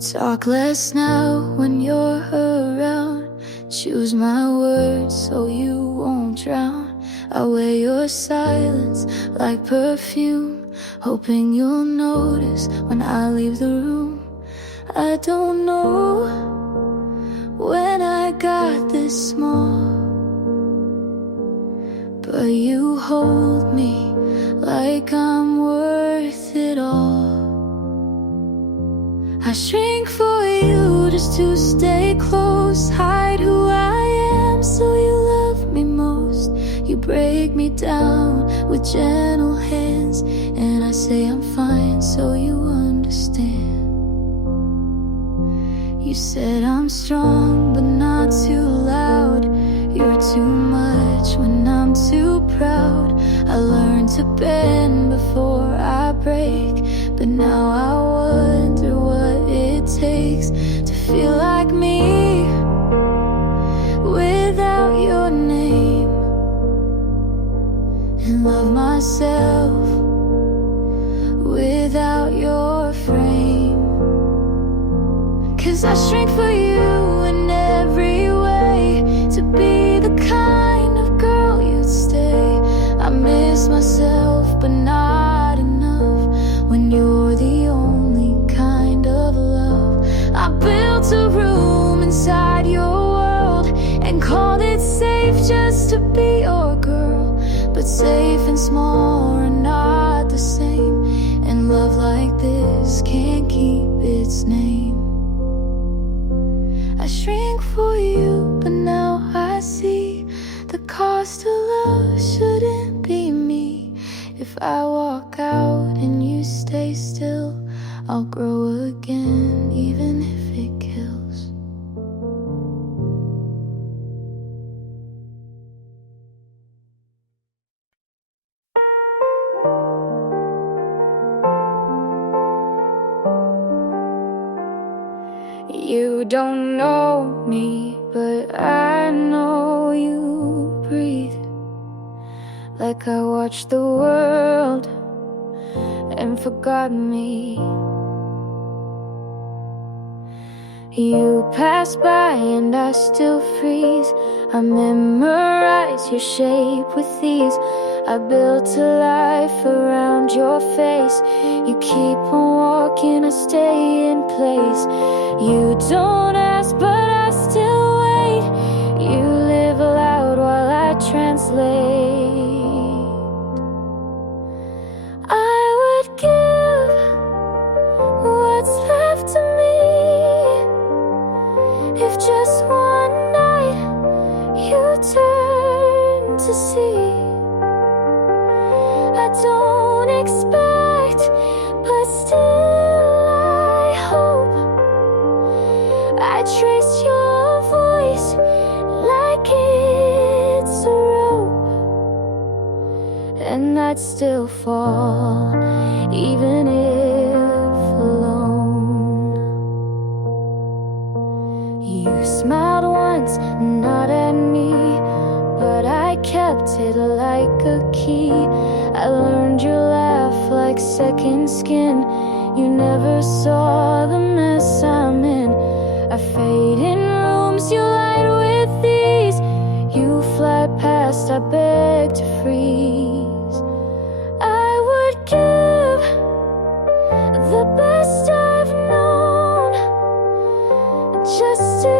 Talk less now when you're around. Choose my words so you won't drown. I wear your silence like perfume, hoping you'll notice when I leave the room. I don't know when I got this small, but you hold me like I'm worth it all. I shrink for you just to stay close, hide who I am so you love me most. You break me down with gentle hands, and I say I'm fine so you understand. You said I'm strong but not too loud. You're too much when I'm too proud. I learned to bend before I break, but now I wonder what it takes to feel like me without your name, and love myself without your frame. 'Cause I shrink for you in every way, to be the kind of girl you'd stay. I miss myself but not enough when you're the only kind of love. I built a room inside your world and called it safe just to be your girl. But safe and small are not the same, and love like this can't keep its name. I shrink for you, but now I see the cost of love shouldn't be me. If I walk out and you stay still, I'll grow again, even if it kills. You don't know me, but I know you breathe. Like I watched the world and forgot me. You pass by and I still freeze. I memorize your shape with ease. I built a life around your face. You keep on walking, I stay in place. You don't ask, but I still wait. You live aloud while I translate. I would give what's left of me if just one night you turn to see. I don't expect, but still I hope. I trace your voice like it's a rope, and I'd still fall, even if alone. You smiled once, not at me, but I kept it like a key. I learned your laugh like second skin. You never saw the mess I'm in. I fade in rooms you light with ease. You fly past, I beg to freeze. I would give the best I've known just to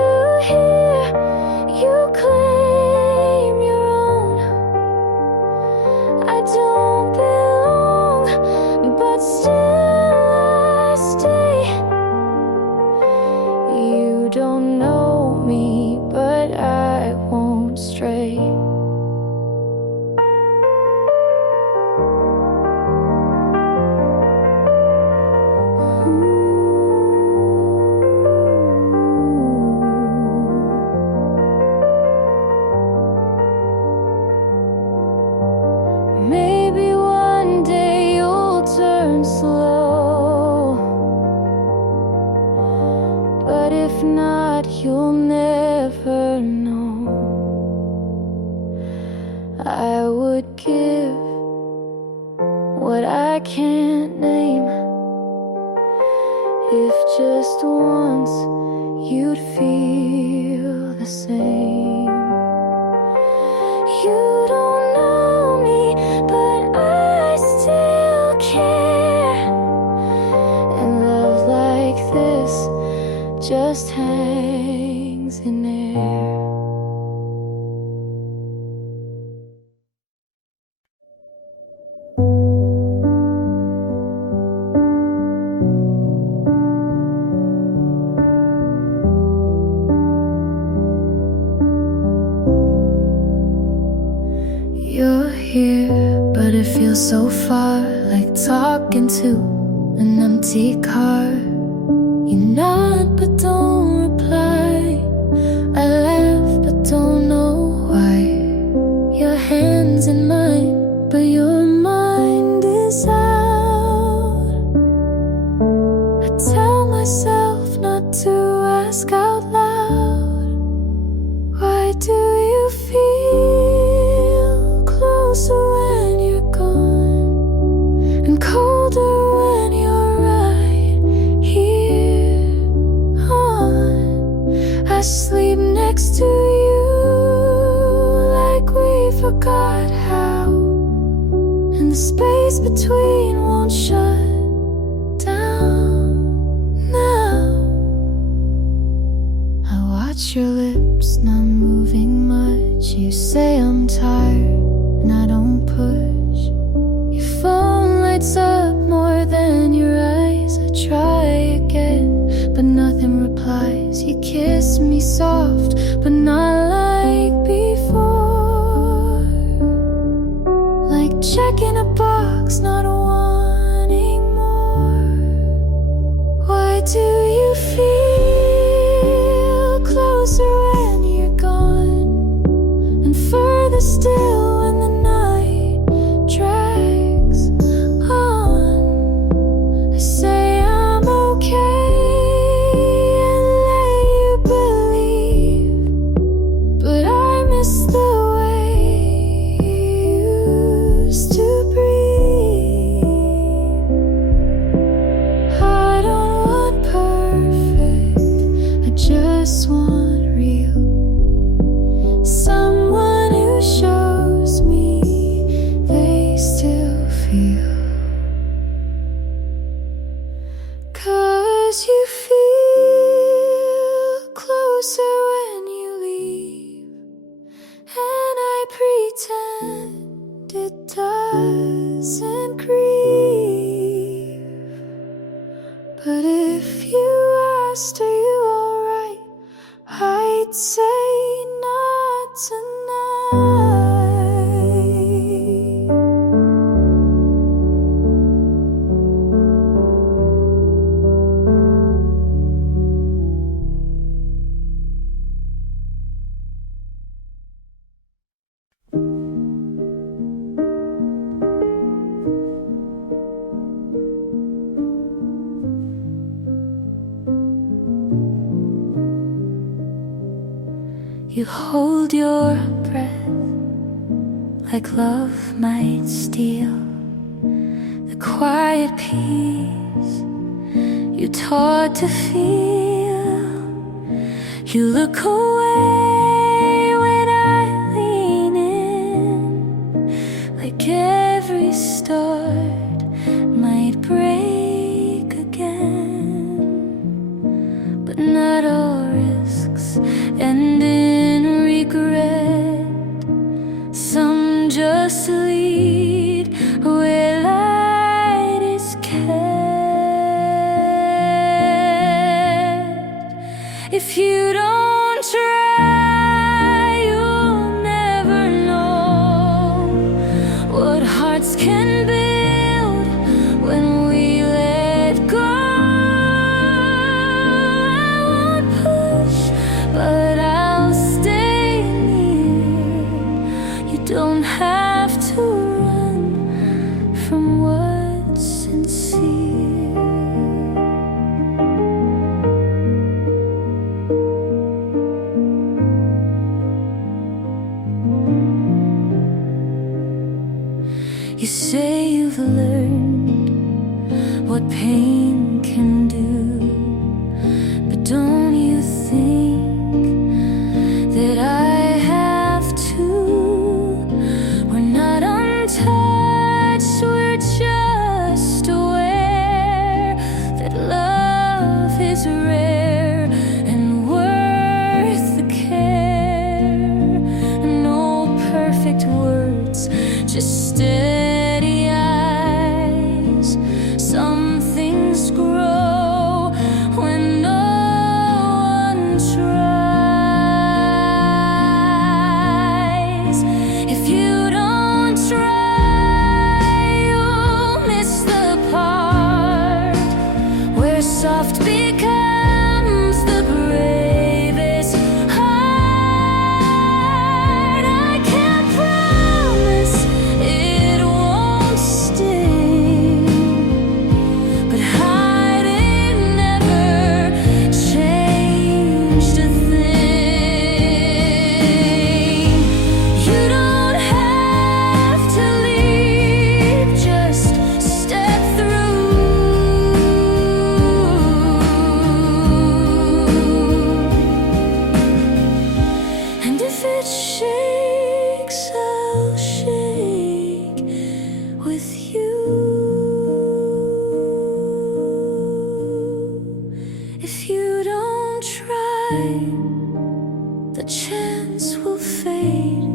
hear you claim your own. I don't belong, but still I stay. You don't know me, but I won't stray. Maybe one day you'll turn slow, but if not, you'll never know. I would give what I can't name if just once, you'd feel the same. You don't know me, but I still care. And love like this just hangs in air. You're here, but it feels so far, like talking to an empty car. You nod but don't reply. I laugh but don't know why. Your hand's in mine, but your mind is out. I tell myself not to ask out loud. Why do you feel closer when you're gone, and colder when you're right here on? I sleep next to you like we forgot how, and the space between won't shut down now. I watch your lips not moving much. You say I'm tired and I don't push. Your phone lights up more than your eyes. I try again, but nothing replies. You kiss me soft, but not like before. Like checking a box, not wanting more. Why do you feel closer when you're gone, and further still when the night drags on? I say I'm okay and let you believe, but I miss the way you used to breathe. I don't want perfect, I just want real. Someone who shows me they still feel. 'Cause you feel closer when you leave, and I pretend it doesn't grieve. But if you asked, are you alright, I'd say not tonight. You hold your breath like love might steal the quiet peace you taught to feel. You look away when I lean in, like every start might break again. But not all risks end in regret. Some just lead where light is kept. If you don't try, you'll never know what hearts can build when we let go. I won't push, but I'll stay near. You don't have to run from what's sincere. You say you've learned what pain can do, Don't you think that I have to? We're not untouched, we're just aware that love is rare and worth the care. No perfect words, just steady eyes. Some things grow when no one tries. If you don't try, you'll miss the part where soft becomes the bravest heart. I can't promise it won't sting, but hiding never changed a thing. You don't have to leave, just step through. And if it shakes, I'll shake with you. If you don't try, the chance will fade,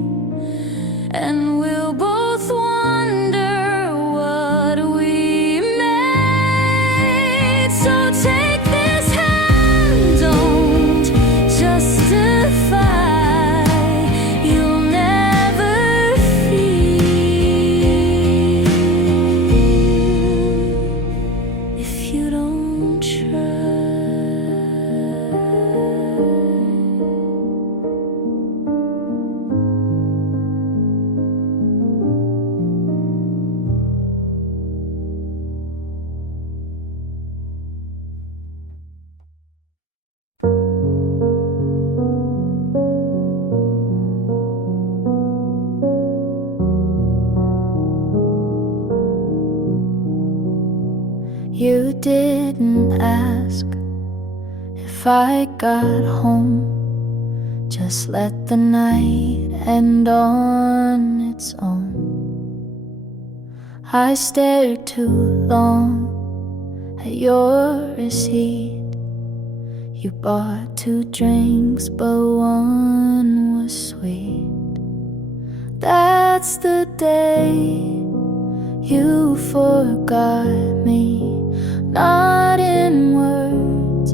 and we'll both wonder what we made. So take this hand, don't justify. You'll never feel if you don't try. You didn't ask if I got home. Just let the night end on its own. I stared too long at your receipt. You bought 2 drinks, but one was sweet. That's the day you forgot me. Not in words,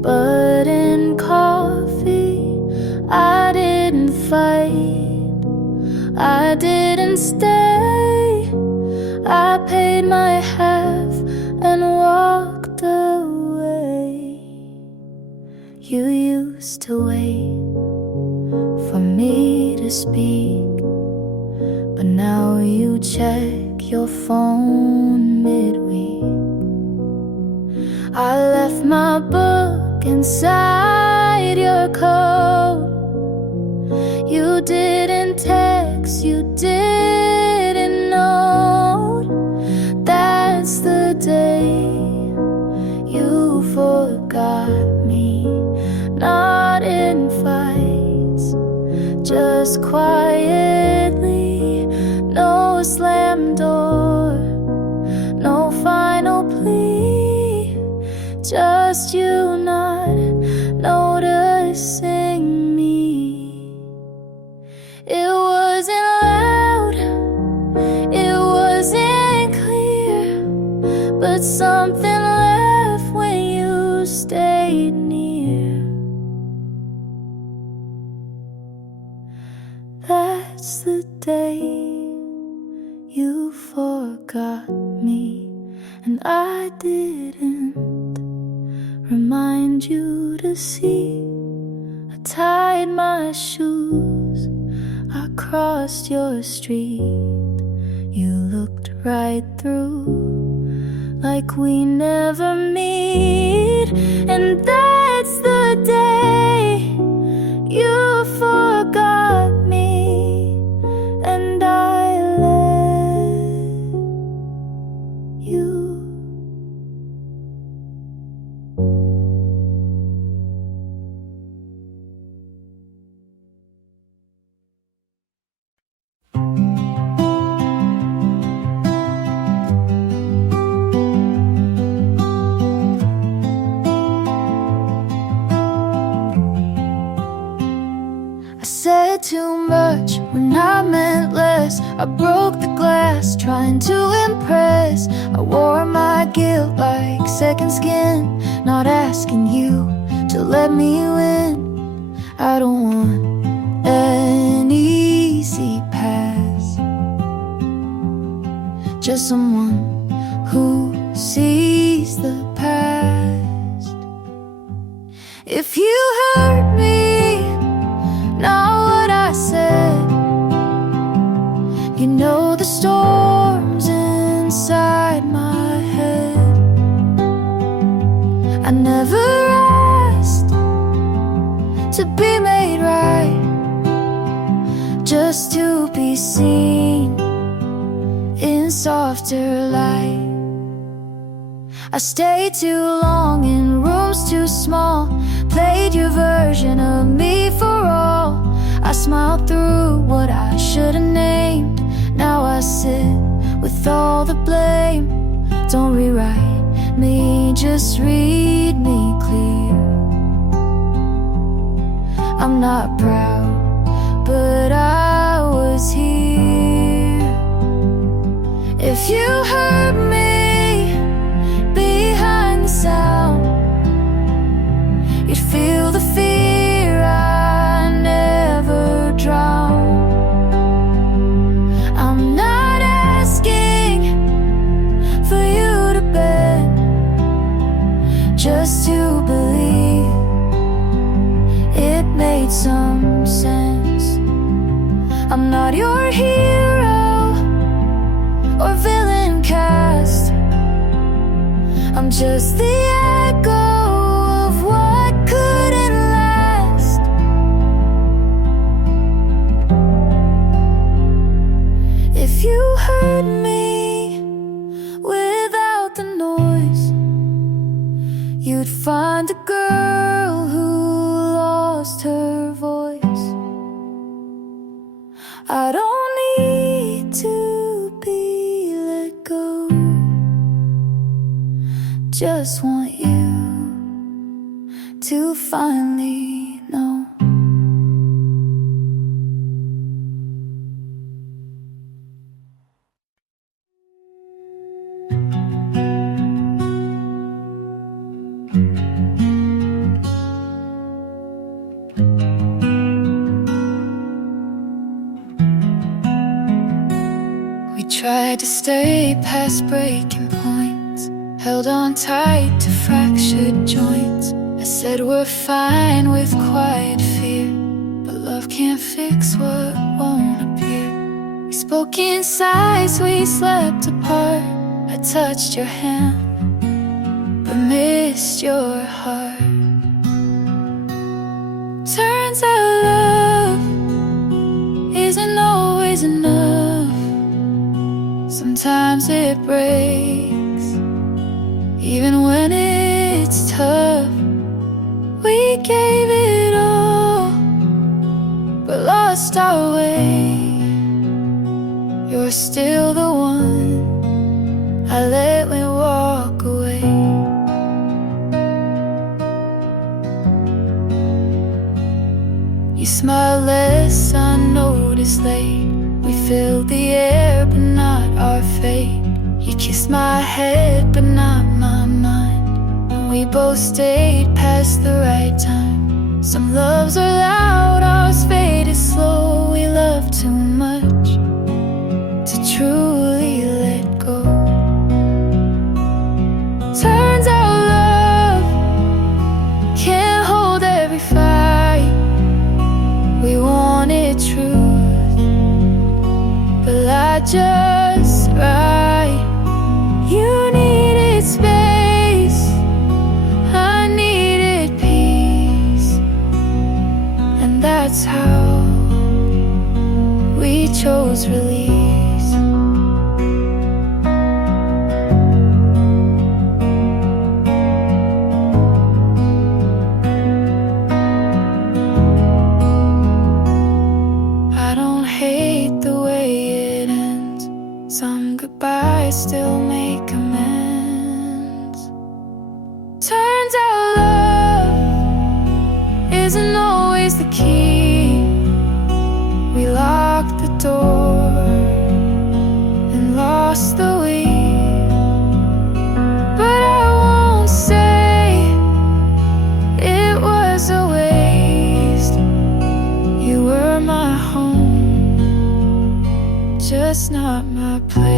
but in coffee. I didn't fight, I didn't stay. I paid my half and walked away. You used to wait for me to speak, but now you check your phone midweek. I left my book inside your coat. You didn't text, you didn't note. That's the day you forgot me. Not in fights, just quietly. No slam door, no final plea. Just you not noticing me. It wasn't loud, it wasn't clear, but something left when you stayed near. That's the day you forgot me, and I didn't remind you to see. I tied my shoes, I crossed your street. You looked right through, like we never meet. And that's the day you forgot me, and I let you. said too much when I meant less. I broke the glass trying to impress. I wore my guilt like second skin, not asking you to let me win. I don't want an easy pass, just someone who sees the past. If you hurt me, not what I said, you know the storms inside my head. I never asked to be made right, just to be seen in softer light. I stayed too long in rooms too small, played your version of me for all. I smiled through what I should've named. Now I sit with all the blame. Don't rewrite me, just read me clear. I'm not proud, but I was here. If you hurt me behind the sound, you'd feel the fear I never drowned. I'm not asking for you to bend, just to believe it made some sense. I'm not your hero or villain cast, I'm just the echo of what couldn't last. If you heard me without the noise, you'd find a girl who lost her voice. I don't need to be let go, just want you to finally know. We tried to stay past breaking points, held on tight to fractured joints. I said we're fine with quiet fear, but love can't fix what won't appear. We spoke in sighs, we slept apart. I touched your hand, but missed your heart. Turns out love isn't always enough. Sometimes it breaks, even when it's tough. We gave it all, but lost our way. You're still the one I let me walk away. You smile less, I notice late. We filled the air, but not our fate. You kissed my head, but not my mind. And we both stayed past the right time. Some loves are loud, ours faded slow. We love too much to truly let go. Turns out love can't hold every fight. We wanted truth, but lied just right. You needed space, I needed peace, and that's how we chose release. I don't hate the way it ends. Some goodbyes still make amends. Turns out love isn't always the key. door and lost the way. But I won't say it was a waste. You were my home, just not my place.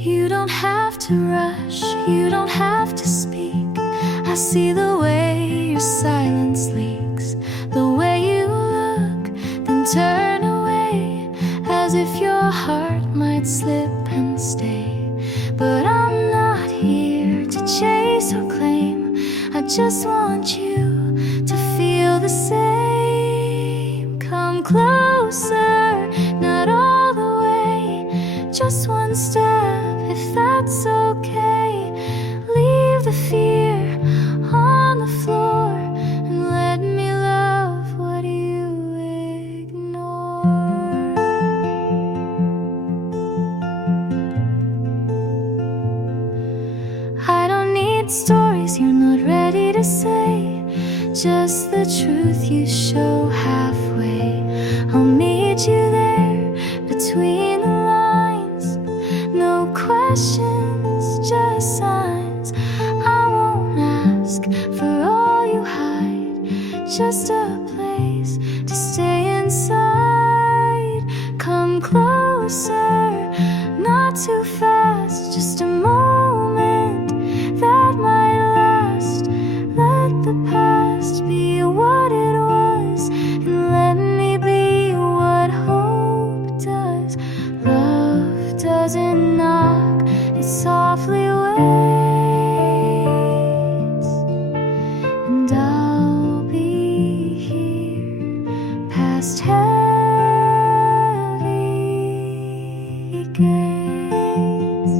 You don't have to rush, you don't have to speak. I see the way your silence leaks, the way you look, then turn away, as if your heart might slip and stay. But I'm not here to chase or claim, I just want you to feel the same. Come closer, not all the way, just one step, if that's okay. Leave the fear on the floor and let me love what you ignore. I don't need stories you're not ready to say, just the truth you show halfway. I'll meet you there between the lines, no questions, just signs. I won't ask for all you hide, just a place to stay inside. Come closer, not too fast, just a moment that might last. Let the past be what it was, and let me be what hope does. Love doesn't knock, it softly waits, and I'll be here past heavy gates.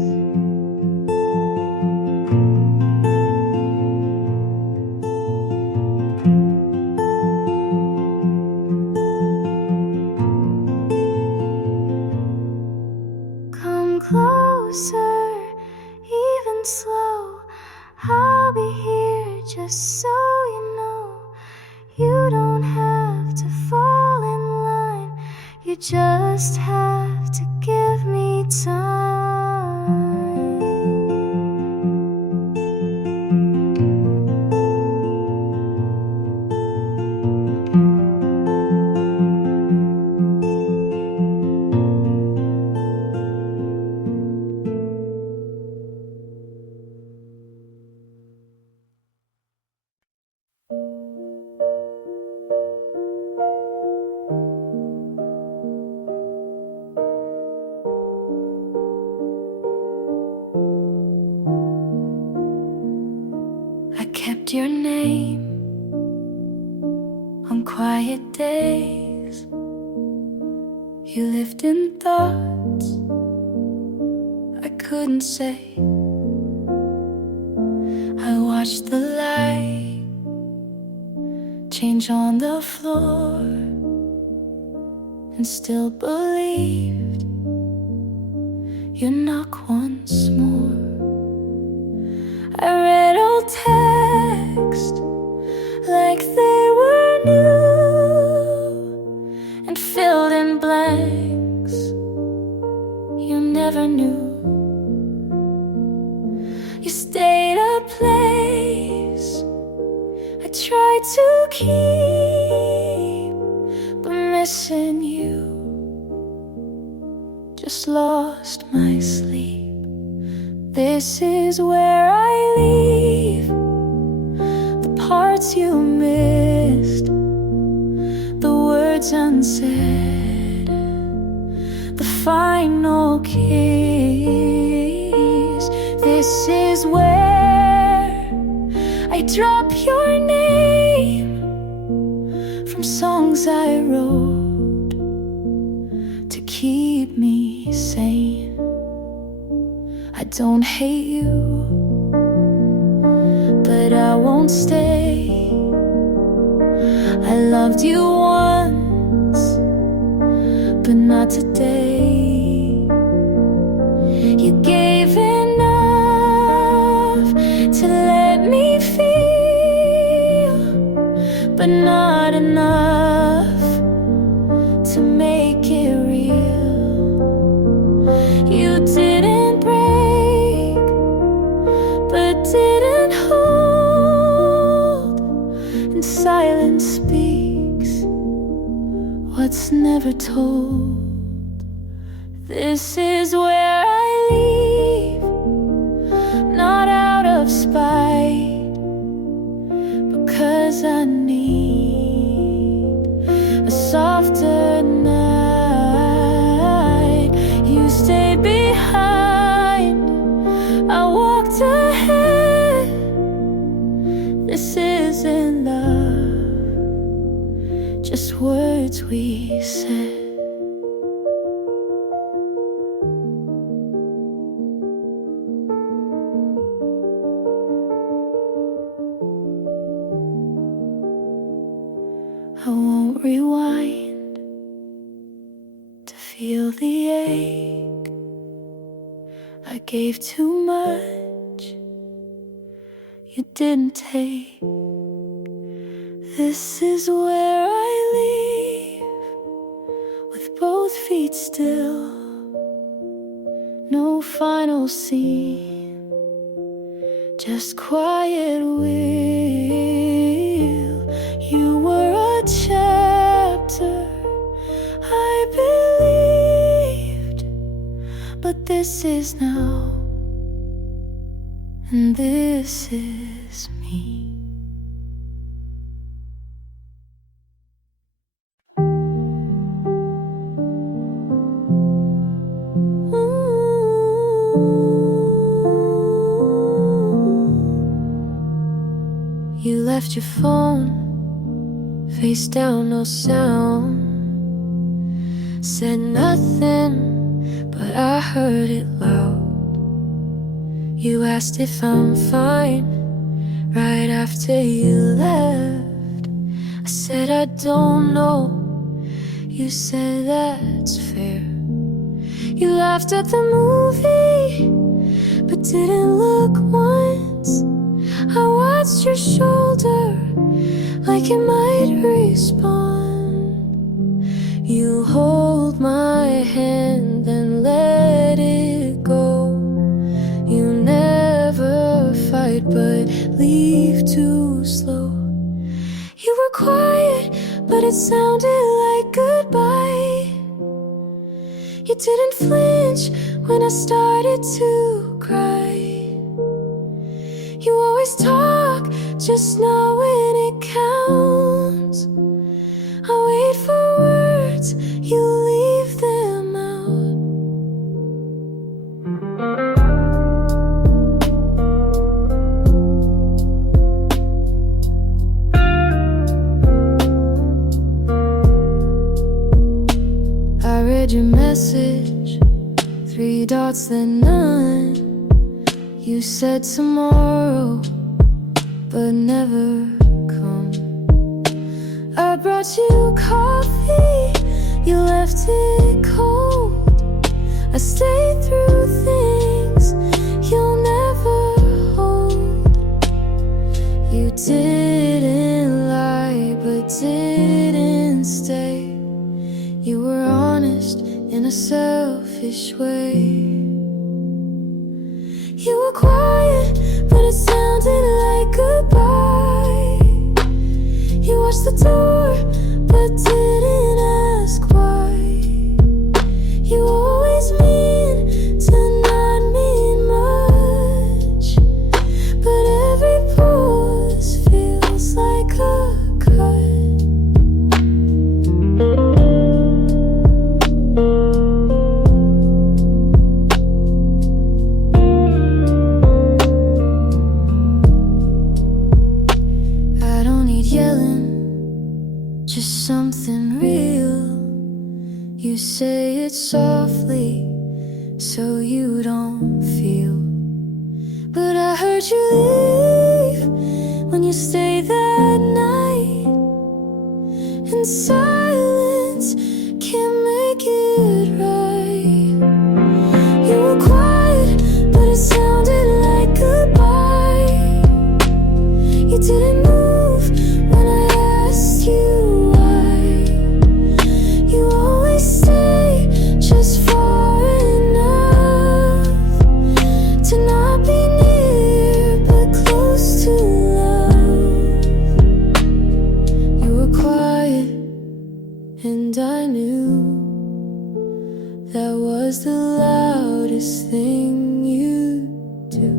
Come closer, even slow, I'll be here just so you know. You don't have to fall in line, you just have to give me time. I kept your name on quiet days. You lived in thoughts I couldn't say. I watched the light change on the floor and still believed you'd knock once more. I read old texts like they were new and filled in blanks you never knew. You stayed a place I tried to keep, but missing you just lost my sleep. This is where I leave the parts you missed, the words unsaid, the final kiss. This is where I drop your name from songs songs I wrote to keep me sane. I don't hate you, but I won't stay. I loved you once, but not today. You gave enough to let me feel, but not enough to make it real. You didn't break, but didn't hold, and silence speaks what's never told. This is where I leave, not out of spite, because I need a softer night. You stayed behind, I walked ahead. This isn't love, just words we said. I won't rewind to feel the ache. I gave too much, you didn't take. This is where I leave, with both feet still. No final scene, just quiet will. You were a chapter I believed, but this is now, and this is me. You left your phone face down, no sound. Said nothing, but I heard it loud. You asked if I'm fine right after you left. I said I don't know. You said that's fair. You laughed at the movie, but didn't look once. I watched your shoulder like it might respond. You hold my hand and let it go. You never fight but leave too slow. You were quiet, but it sounded like goodbye. You didn't flinch when I started to cry. You always talk, just not when it counts. I wait for words, you leave them out. I read your message, 3 dots then none. You said tomorrow, but never come. I brought you coffee, you left it cold. I stayed through things you'll never hold. You didn't lie, but didn't stay. You were honest in a selfish way. You were quiet, but it sounded like goodbye. You watched the door, but didn't ask why. You always mean to not mean much, but every pause feels like a cut. Just something say it softly so you don't feel. But I heard you leave when you stayed that night, and silence can't make it right. You were quiet, but it sounded like goodbye. You didn't move when I asked you why. You always stay just far enough to not be near but close to love. You were quiet, and I knew that was the loudest thing you do.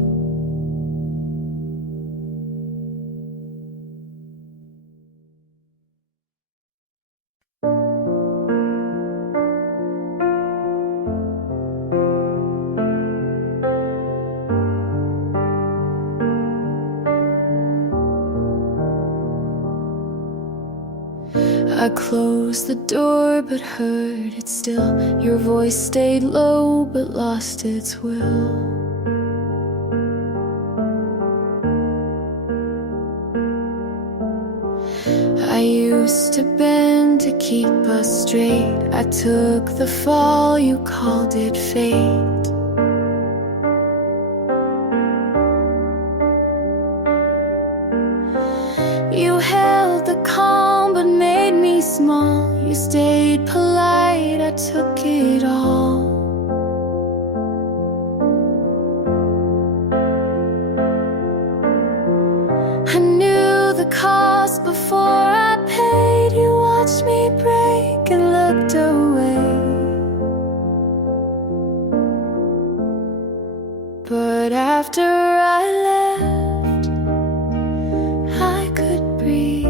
I closed the door but heard it still. Your voice stayed low but lost its will. I used to bend to keep us straight. I took the fall, you called it fate. You held the calm but made me small. You stayed polite, I took it all. I knew the cost before I paid. You watched me break and looked away. But after I left, I could breathe.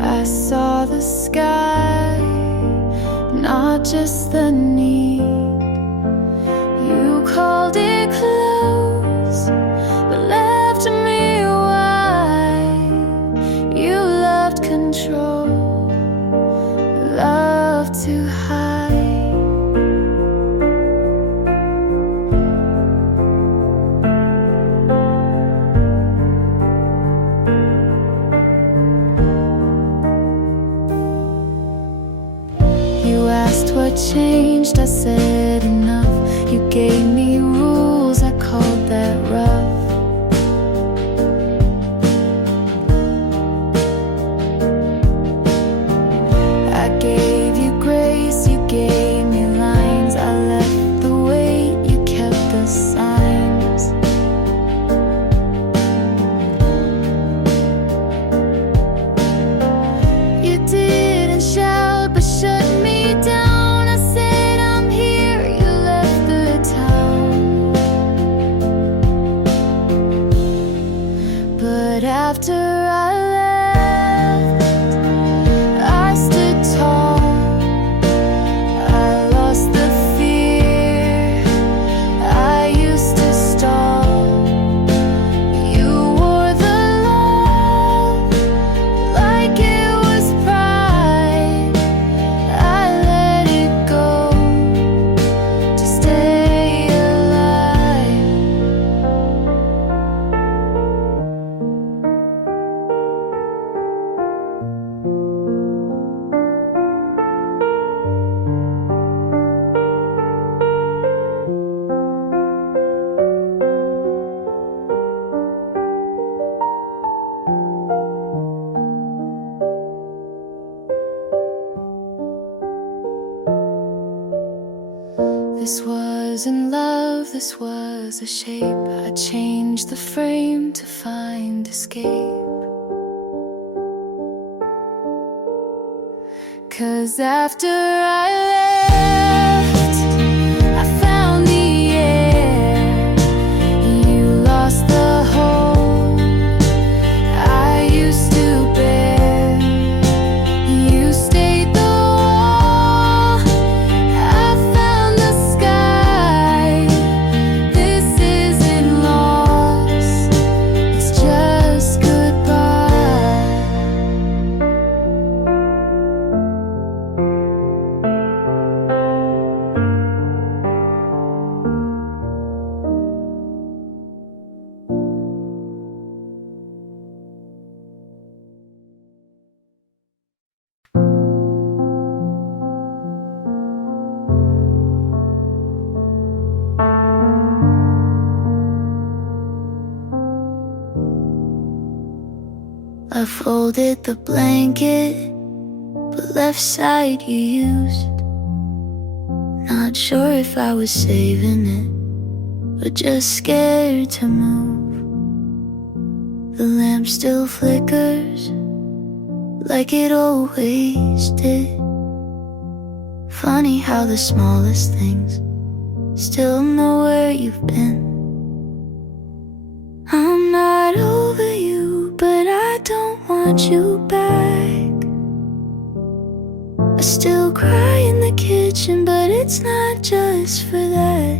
I saw the sky, not just the need. You called it close, but left me wide. You loved control, loved to hide. You asked what changed, I said enough. You gave me rules, I called that rough. I gave you grace, you gave me lines. I left the weight, you kept the signs. You didn't shout but shut me down. I said I'm here, you left the town. But after I left, I stood tall. I lost the fear I used to stall. You wore the love like it was pride. I let it go to stay alive. This wasn't love, this was a shape. I changed the frame to find escape. 'Cause after I left, I found the air. You lost the hold I used to bear. You stayed the wall, I found the sky. This isn't loss, it's just goodbye. I folded the blanket, but left side you used. Not sure if I was saving it, or just scared to move. The lamp still flickers, like it always did. Funny how the smallest things still know where you've been. I'm not over you, but I don't want you back. I still cry in the kitchen, but it's not just for that.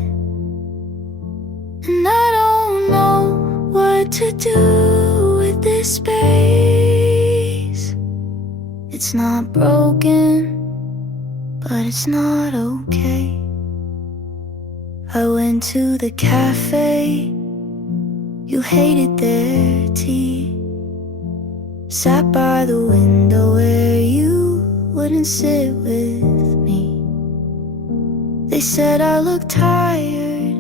And I don't know what to do with this space. It's not broken, but it's not okay. I went to the cafe, you hated their tea. Sat by the window where you wouldn't sit with me. They said I looked tired,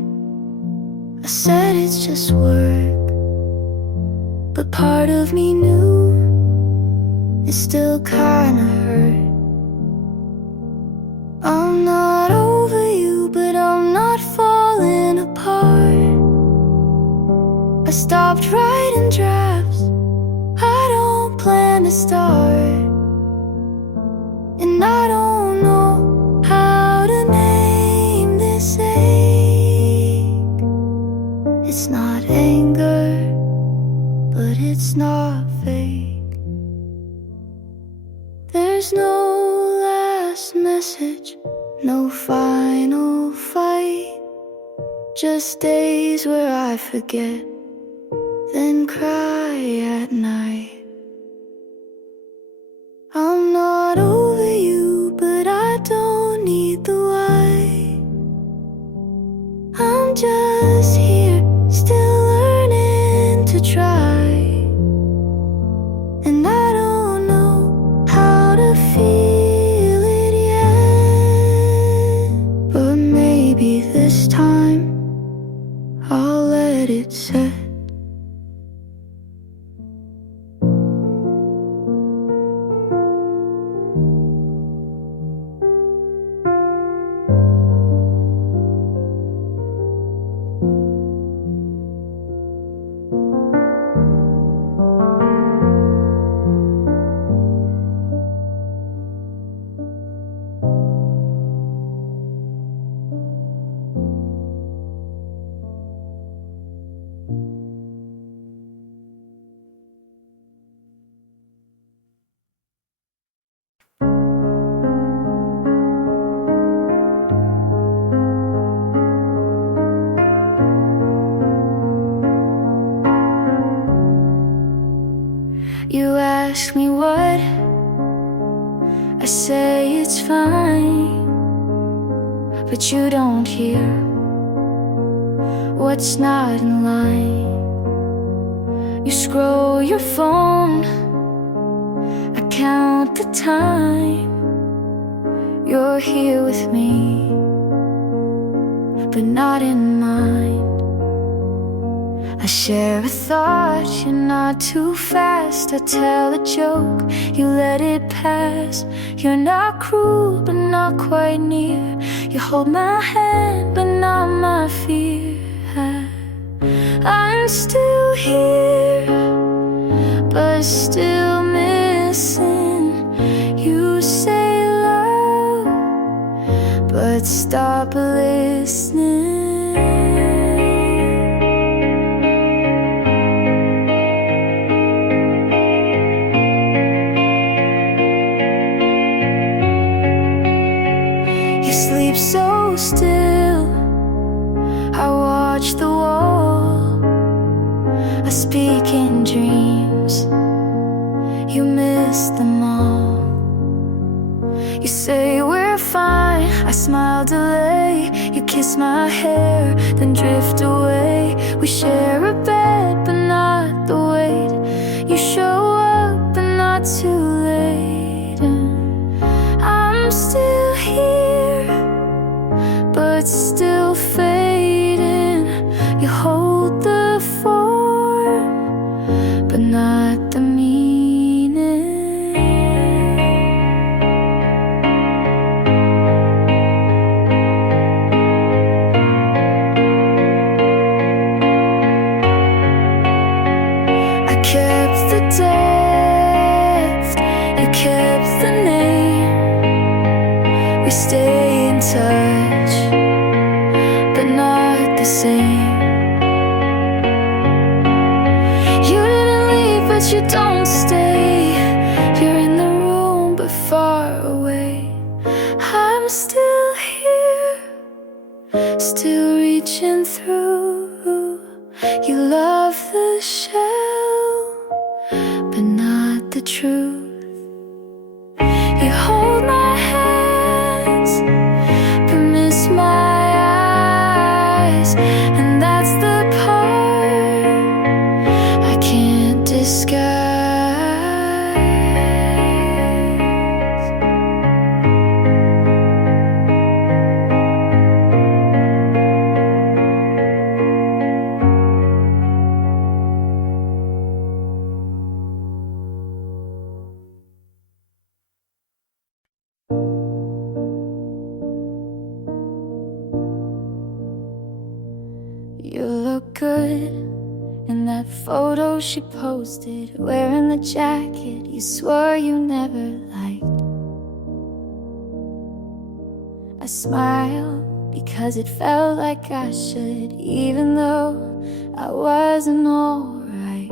I said it's just work. But part of me knew it still kinda hurt. I'm not over you, but I'm not falling apart. I stopped writing drafts, I don't plan to start. And I don't know how to name this ache. It's not anger, but it's not fake. There's no last message, no final fight. Just days where I forget, then cry at night. I'm not over you, but I don't need the why. I'm just here, still learning to try. And I don't know how to feel it yet, but maybe this time I'll let it set. You ask me what, I say it's fine, but you don't hear what's not in line. You scroll your phone, I count the time. You're here with me, but not in mind. I share a thought, you're not too fast. I tell a joke, you let it pass. You're not cruel, but not quite near. You hold my hand, but not my fear. I'm still here, but still missing. You say love, but stop listening. Sleep so still, I watch the wall. I speak in dreams, you miss them all. You say we're fine, I smile, delay. You kiss my hair, then drift away. We share a bed, but not the weight. You show up, but not too late. And I'm still here, but still fading. You hold the form, but not the meaning. depth. You kept the name. We stay in touch, but not the same. You didn't leave, but you don't stay. You're in the room, but far away. I'm still here, still reaching through. You love the shell, but not the truth. You hold my hands, but miss my eyes, and that's the part I can't disguise. You look good in that photo she posted, wearing the jacket you swore you never liked. I smile because it felt like I should, even though I wasn't alright.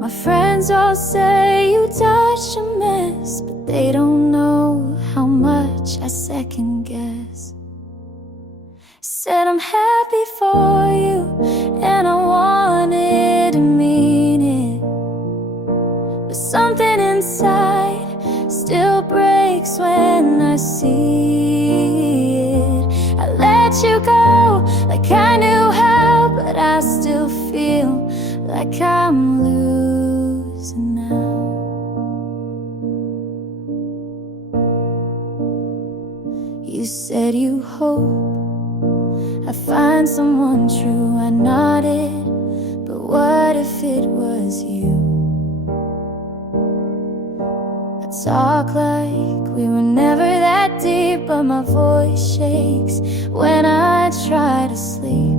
My friends all say you dodged a mess, but they don't know how much I second guess. Said I'm happy for you, and I wanted to mean it, but something inside still breaks when I see it. I let you go like I knew how, but I still feel like I'm losing now. You said you hope I find someone true. I nodded, but what if it was you? I talk like we were never that deep, but my voice shakes when I try to sleep.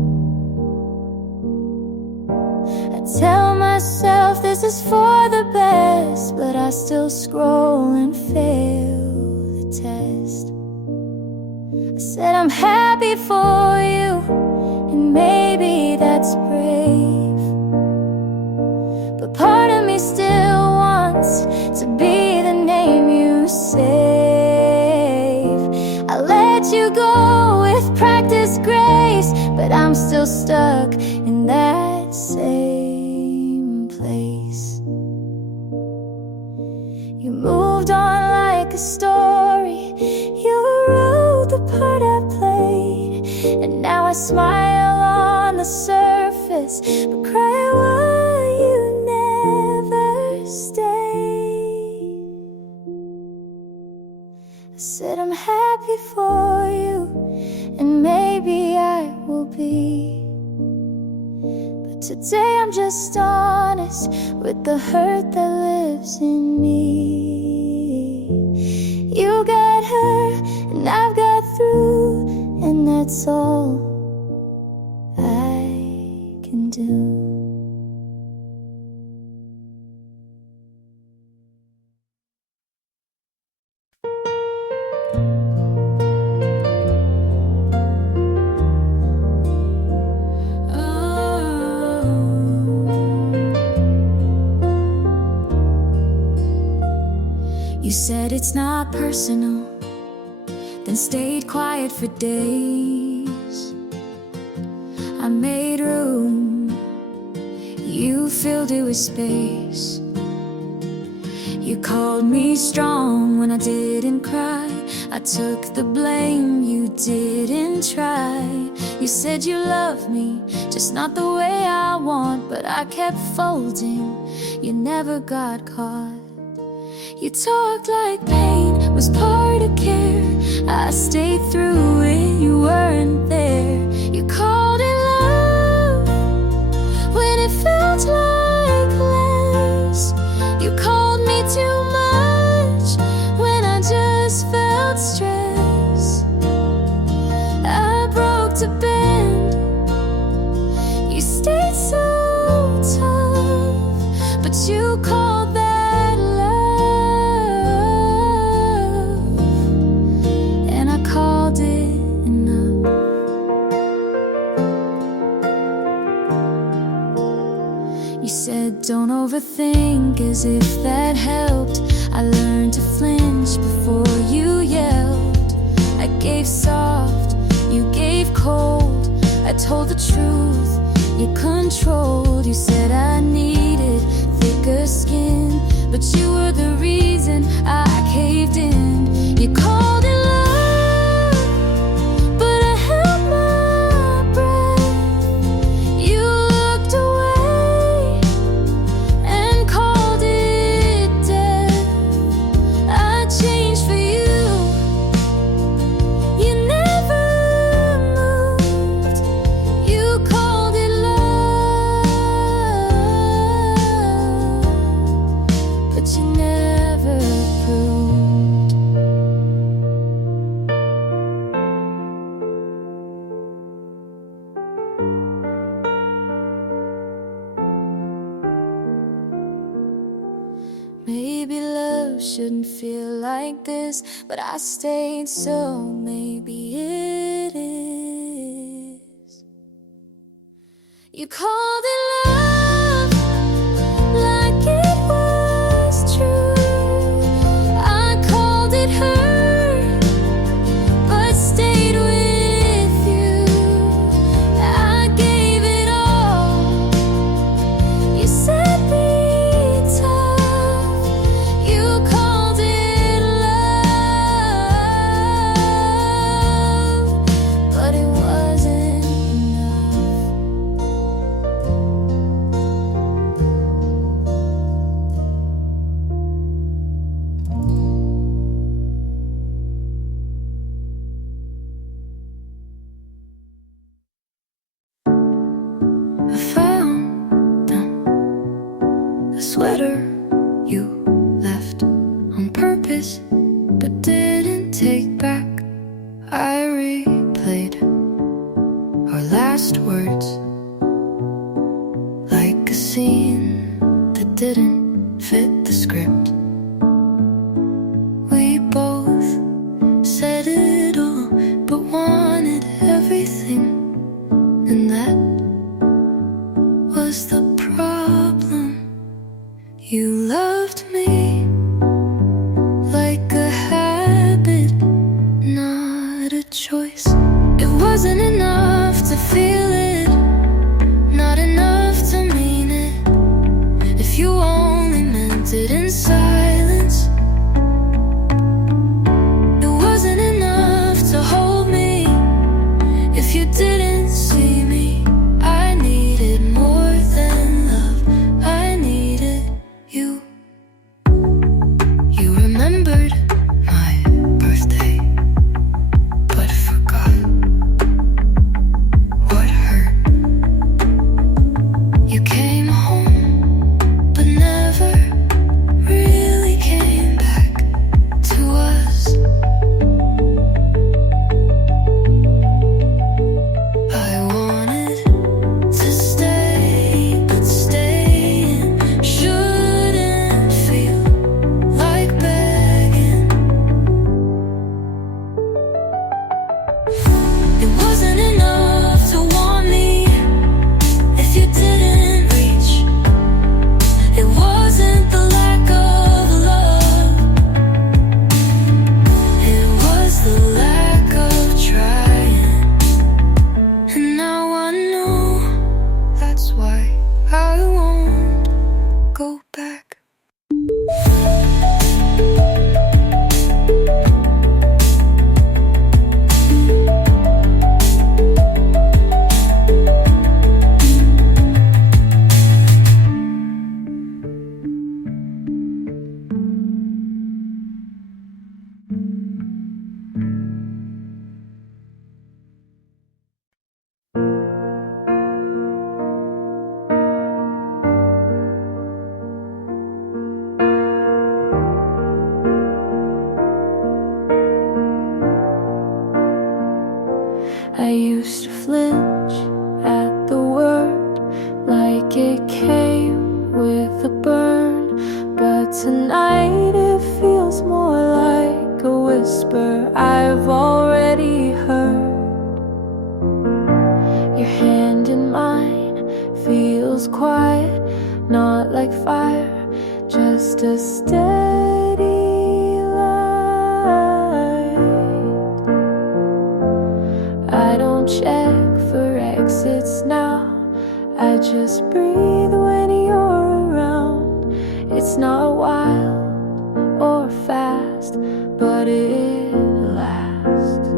I tell myself this is for the best, but I still scroll and fail the test. I said I'm happy for you, and maybe that's brave, but part of me still wants to be the name you save. I let you go with practiced grace, but I'm still stuck in that same place. You moved on like a story, you wrote the part I played, and now I smile on the surface, but cry why you never stayed. I said I'm happy for you, and maybe I will be, but today I'm just honest with the hurt that lives in me. You got her, and I've got through, and that's all I can do. You said it's not personal, then stayed quiet for days. I made room, you filled it with space. You called me strong when I didn't cry. I took the blame, you didn't try. You said you loved me, just not the way I want, but I kept folding, you never got caught. You talked like pain was part of care. I stayed through it, you weren't there. You called it love when it felt like less. You called me too much when I just felt stress. I broke to bend, you stayed so but you call that love, and I called it enough. You said don't overthink, as if that helped. I learned to flinch before you yelled. I gave soft, you gave cold. I told the truth, you controlled. You said I needed thicker skin, but you were the reason I caved in. You called it love, but I held my breath. You looked away and called it death. I changed for you. You never moved. You called it love, but you never proved. Maybe love shouldn't feel like this, but I stayed, so maybe it is. You called it love like it was true. I called it hurt, but stayed with you. I gave it all. You said be tough. You called it love, but it wasn't enough. I found a sweater you left on purpose, but didn't take back. I replayed our last words like a scene that didn't fit the script. We both said it all, but wanted everything, and that was the problem. You loved me like a habit, not a choice. It wasn't enough to feel it, not enough to mean it. If you only meant it in silence, it wasn't enough to hold me. If you didn't see me, I needed more than love. I needed you. You remembered my birthday, but forgot what hurt. You came home, but never really came back to us. I wanted to stay, but staying shouldn't feel like begging. It wasn't enough to want me if you didn't reach. It wasn't the lack of love, it was the lack of trying. And now I know that's why I won't go back. feels quiet, not like fire, just a steady light. I don't check for exits now, I just breathe when you're around. It's not wild or fast, but it lasts.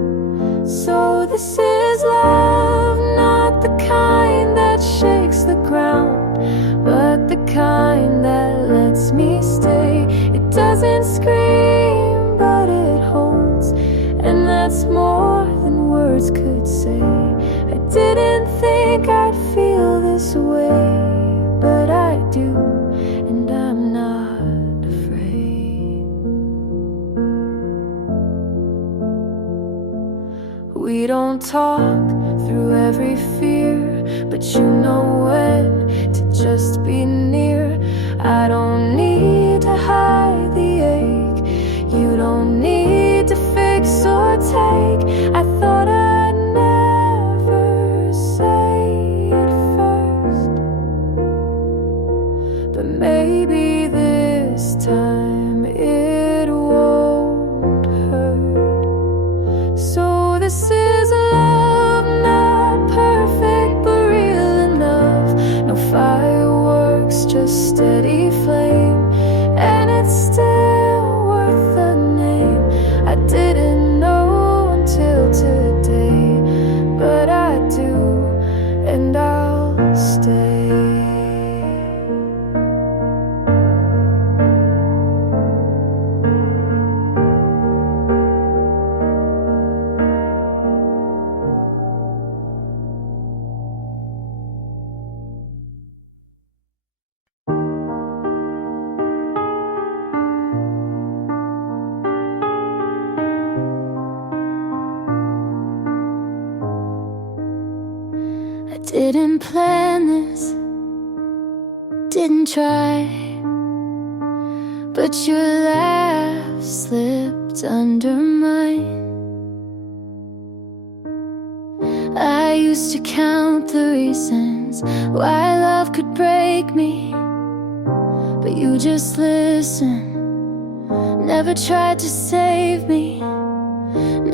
So this is love, not the kind that shakes the ground, but the kind that lets me stay. It doesn't scream, but it holds, and that's more than words could say. I didn't think I'd feel this way, but I do, and I'm not afraid. We don't talk through every fear, but you know when to just be near. I don't need to hide the ache, you don't need to fix or take. I thought I'd never say it first, but maybe this time it won't hurt. So this is love, not perfect but real enough. No fireworks, just steady flame, and it's still worth the name. I didn't know until today, but I do, and I'll stay. I didn't plan this, didn't try, but your laugh slipped under mine. I used to count the reasons why love could break me, but you just listened, never tried to save me.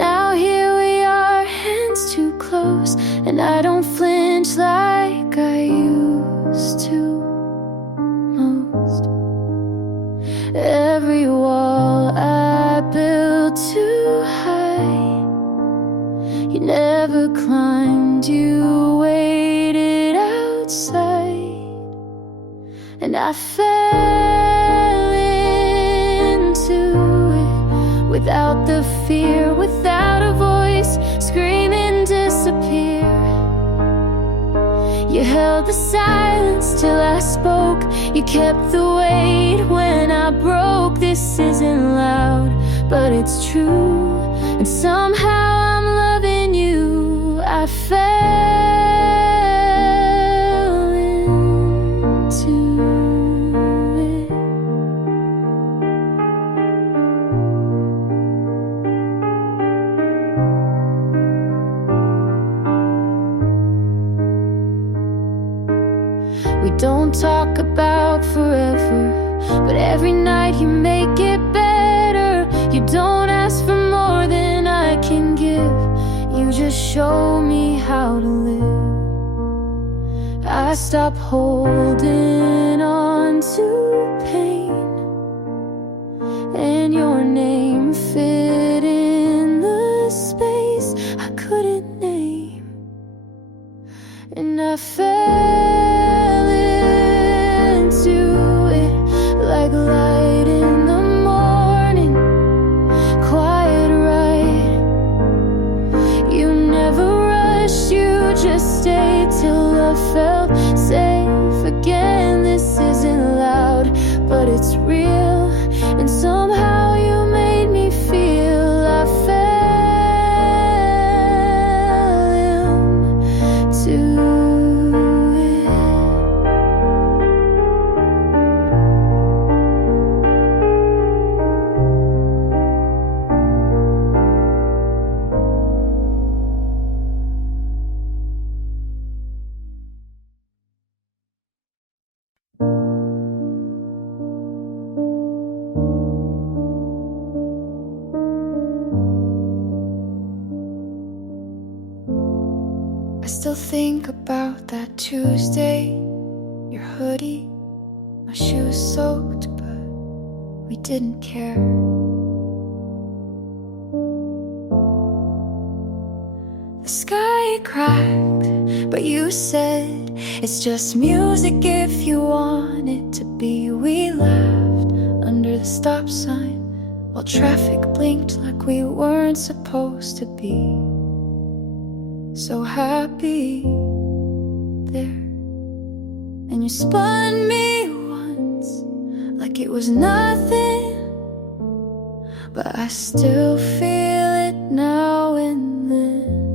Now here we are, hands too close, and I don't flinch like I used to most. Every wall I built too high, you never climbed, you waited outside, and I fell into it without the fear, without a voice, screaming disappear. You held the silence till I spoke, you kept the weight when I broke. This isn't loud, but it's true, and somehow I'm loving you. I fell into it. We don't talk about forever, but every night you make it better. You don't ask for more than I can give, you just show me how to live. I stop holding on to pain, and your name fit in the space I couldn't name, and I fell into it like light in the morning, quiet right. You never rushed, you just stayed till I felt safe again. This isn't loud, think about that Tuesday, your hoodie, my shoes soaked, but we didn't care. The sky cracked, but you said it's just music if you want it to be. We laughed under the stop sign while traffic blinked like we weren't supposed to be. So happy there. And you spun me once like it was nothing, but I still feel it now and then.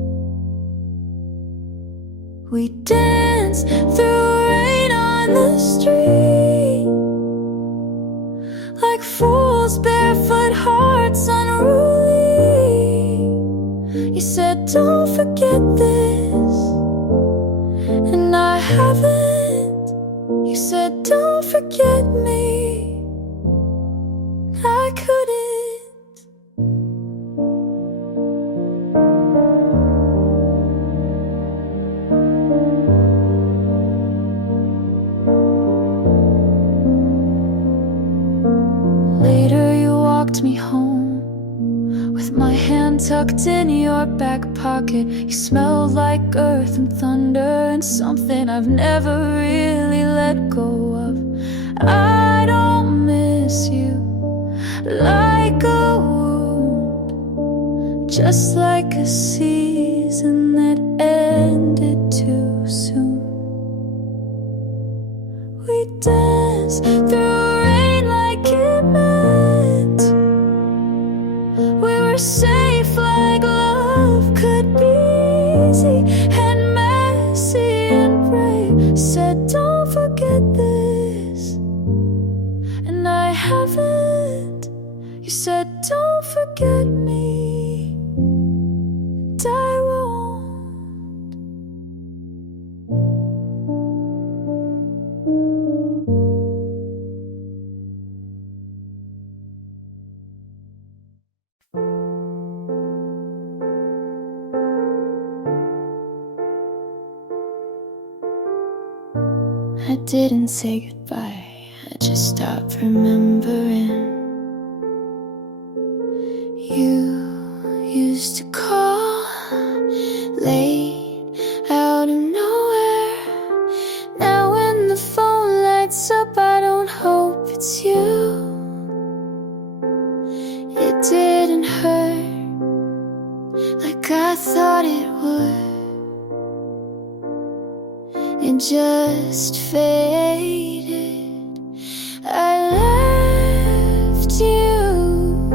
We danced through rain on the street like fools, barefoot hearts unruly. You said don't forget this, and I haven't. You said don't forget me, I couldn't. Later you walked me home with my hand tucked in your back pocket. You smelled like earth and thunder and something I've never really let go of. I don't miss you like a wound, just like a season that ended too soon. We danced through rain like it meant we were safe, like love could be easy and messy and brave. Said don't forget this, and I haven't. You said don't forget me, and I won't. I didn't say goodbye, I just stopped remembering. You used to call late out of nowhere. Now when the phone lights up, I don't hope it's you. It didn't hurt like I thought it would. It just faded. I left you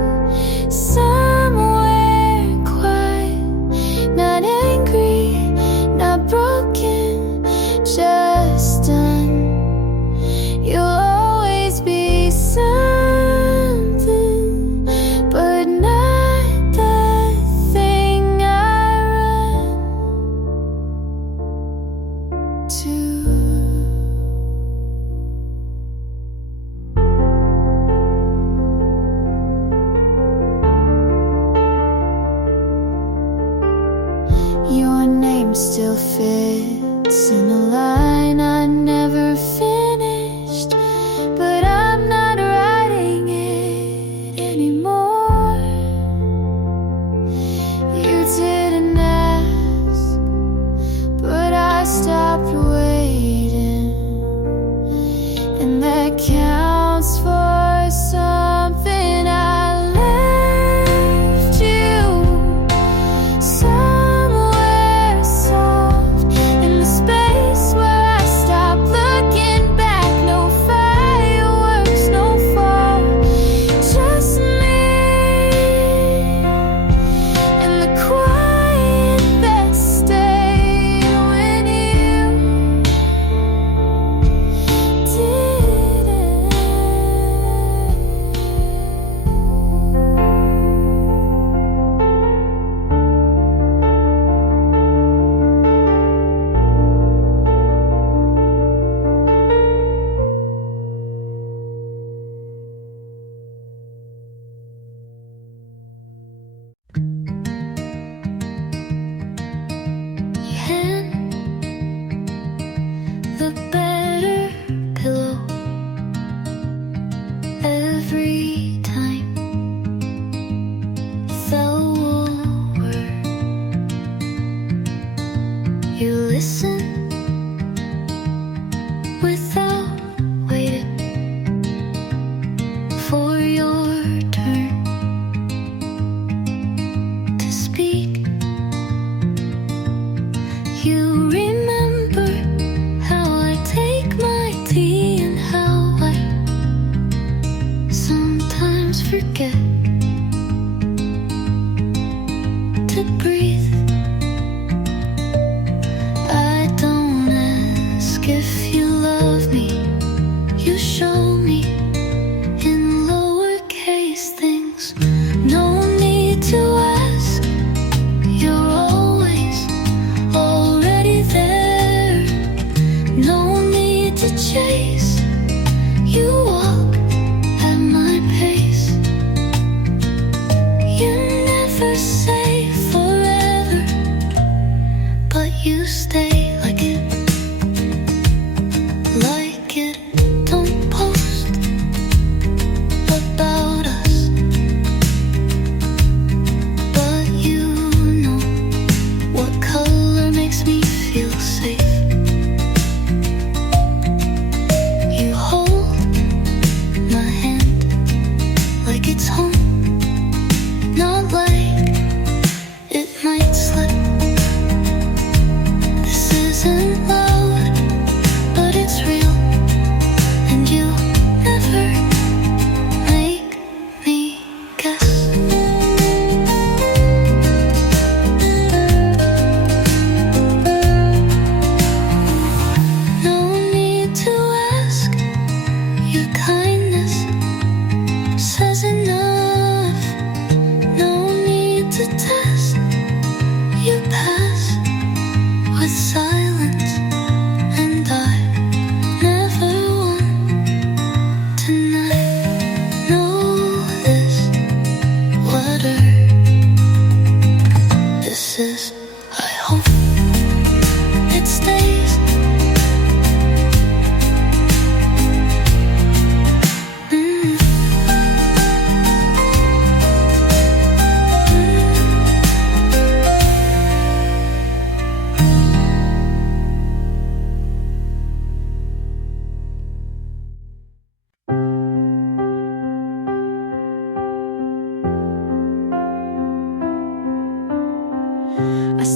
somewhere quiet, not angry, not broken, just done. You'll always be something, but not the thing I run to. Your name still fits in a line I never finished, but I'm not writing it anymore. You didn't ask, but I stopped waiting, and that counts for something. I left you somewhere soft in the space where I stopped looking back. No fireworks, no fall, just me and the quiet that stayed when you didn't.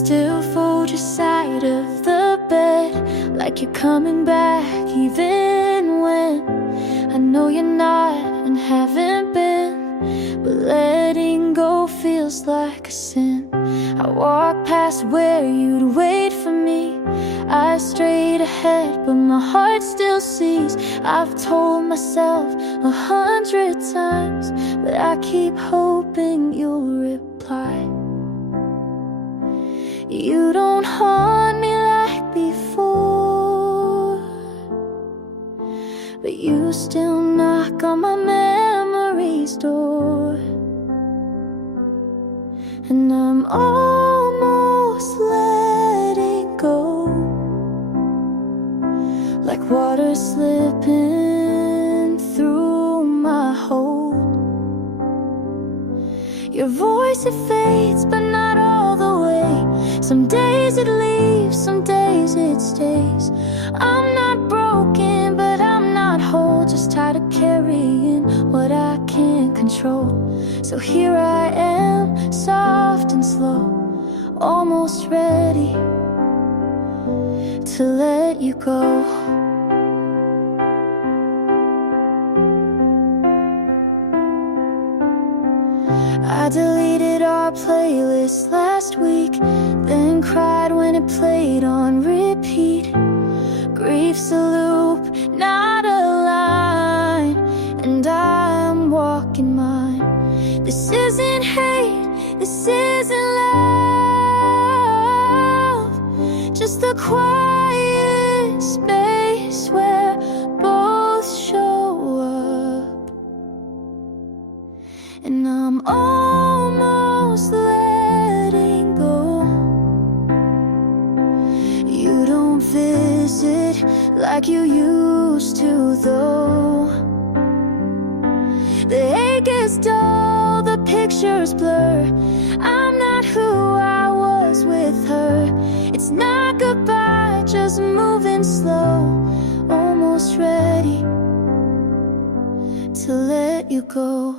still fold your side of the bed, like you're coming back even when I know you're not and haven't been. But letting go feels like a sin. I walk past where you'd wait for me, eyes straight ahead, but my heart still sees. I've told myself 100 times, but I keep hoping you'll reply. You don't haunt me like before, but you still knock on my memory's door. And I'm almost letting go, like water slipping through my hold. Your voice, it fades, but not all the way. Some days it leaves, some days it stays. I'm not broken, but I'm not whole, just tired of carrying what I can't control. So here I am, soft and slow, almost ready to let you go. I deleted our playlist last week, then cried when it played on repeat. Grief's a loop, not a line, and I'm walking mine. This isn't hate, this isn't love, just the quiet space where both show up. And I'm almost letting go. You don't visit like you used to, though. The ache is dull, the pictures blur. I'm not who I was with her. It's not goodbye, just moving slow, almost ready to let you go.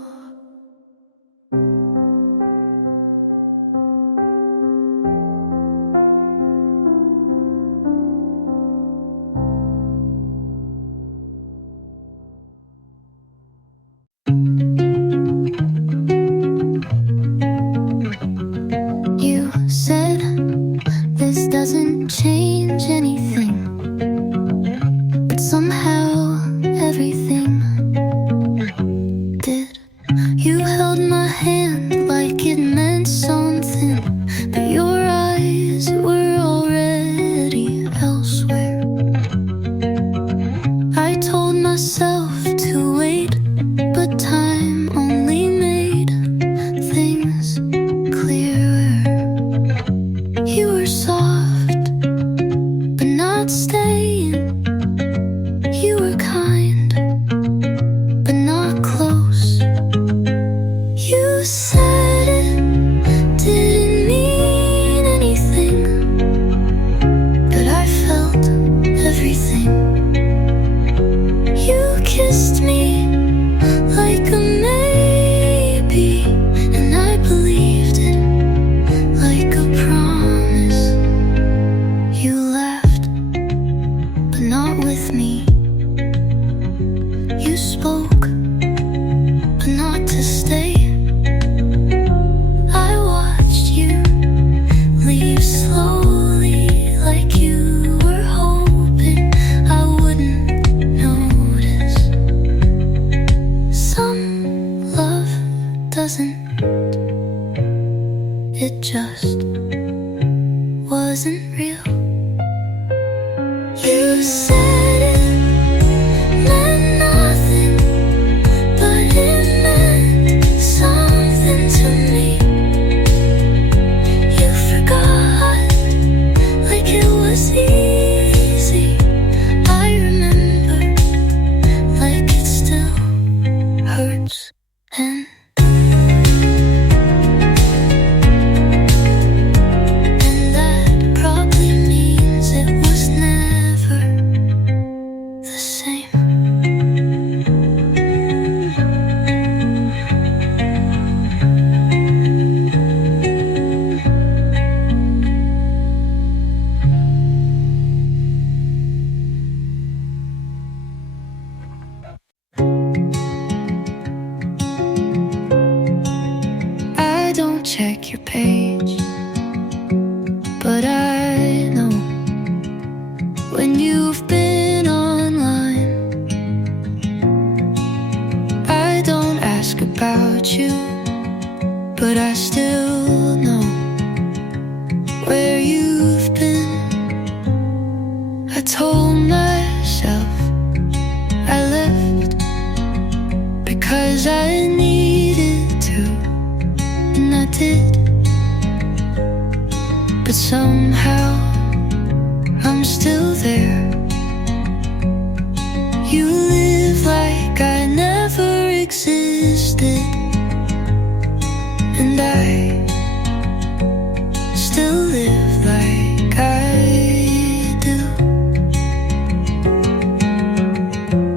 You said this doesn't change anything, but somehow everything did. You held my hand like it meant something, but your eyes were already elsewhere. I told myself to wait, but time only made things clearer. You were soft, but not staying. You were kind, but not close. You said it didn't mean anything, but I felt everything. You kissed me like a maybe, and I believed it like a promise. You laughed, but not with me. but I still know where you've been. I told myself I left because I needed to, and I did. But somehow I'm still there. You live like I never existed, and I still live like I do.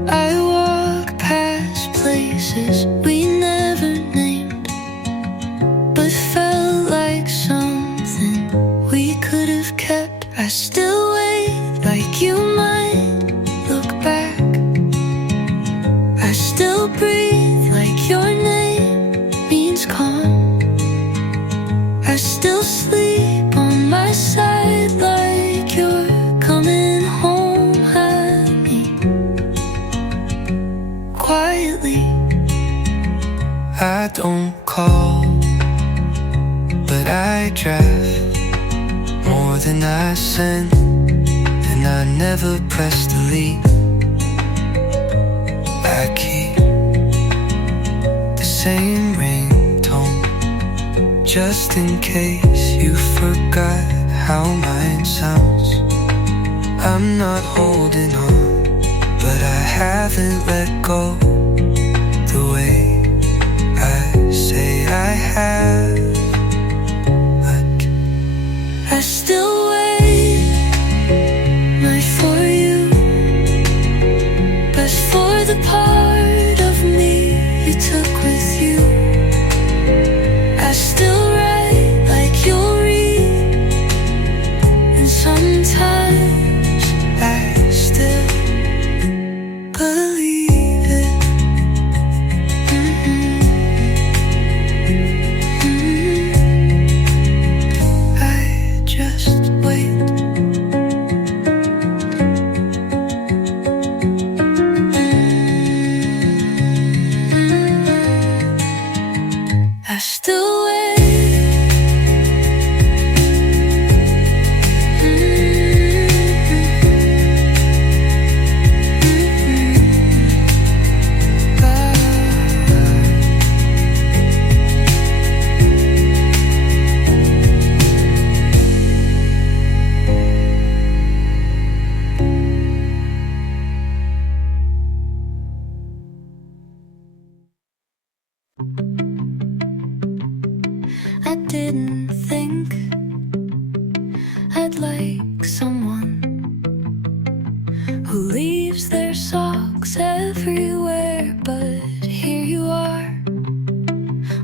I walk past places we never named, but felt like something we could have kept. I still wait like you might look back. I still breathe like your name means calm. I still sleep on my side like you're coming home at me quietly. I don't call, but I draft more than I send, and I never press delete. I keep the same ringtone just in case you forgot how mine sounds. I'm not holding on, but I haven't let go the way I say I have. I still wait, not for you, but for the part of me you took with you. I still write like you'll read, and sometimes I still believe it. I just wait. I still wait. I didn't think I'd like someone who leaves their socks everywhere, but here you are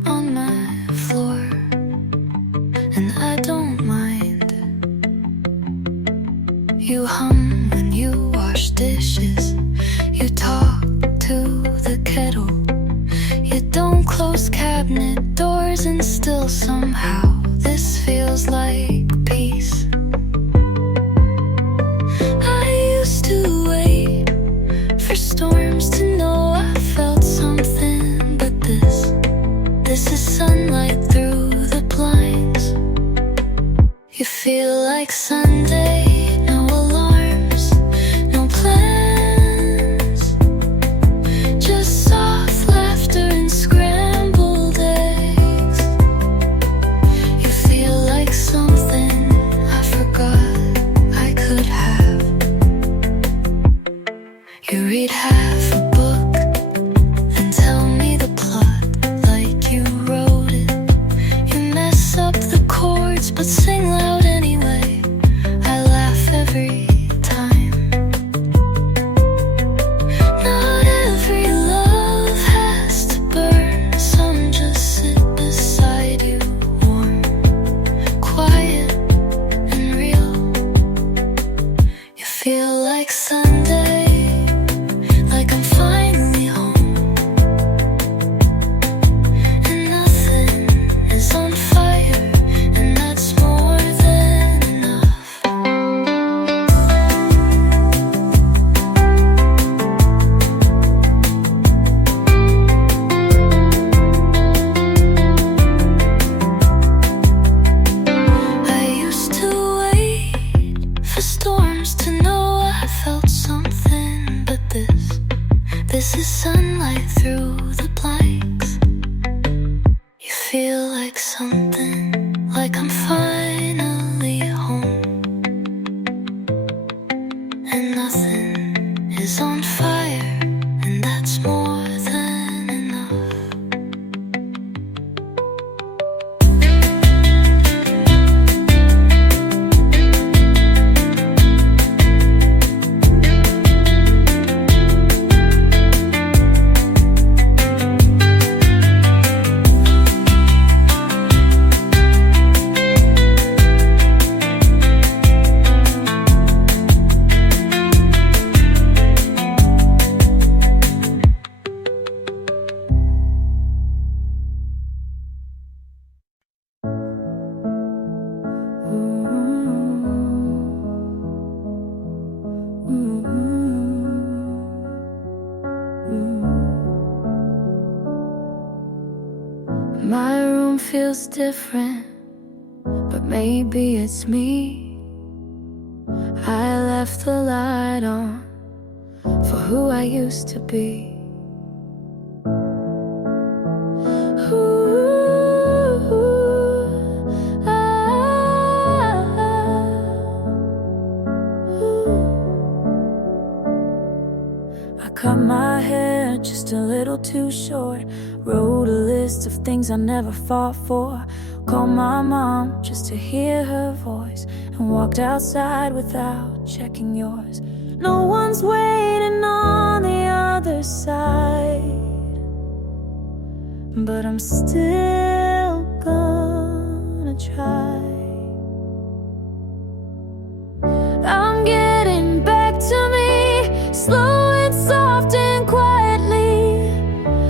on my floor, and I don't mind. You hum when you wash dishes, you talk to the kettle, you don't close cabinet doors, and still somehow this feels like peace. I used to wait for storms to know I felt something, but this is sunlight through the blinds. You feel like Sunday, no alarms, no plans, just soft laughter and scrambled eggs. You feel like something I forgot I could have. You read half a book and tell me the plot like you wrote it. You mess up the chords but sing loud anyway. I laugh every time. Not every love has to burn. Some just sit beside you, warm, quiet and real. You feel like Sunday, like I'm the sunlight through the blanks. You feel like something, like I'm finally home, and nothing is on fire, and that's more than enough. My room feels different, but maybe it's me. I left the light on for who I used to be. I cut my hair just a little too short, wrote a list of things I never fought for, called my mom just to hear her voice, and walked outside without checking yours. No one's waiting on the other side, but I'm still gonna try. I'm getting back to me, slow and soft and quietly,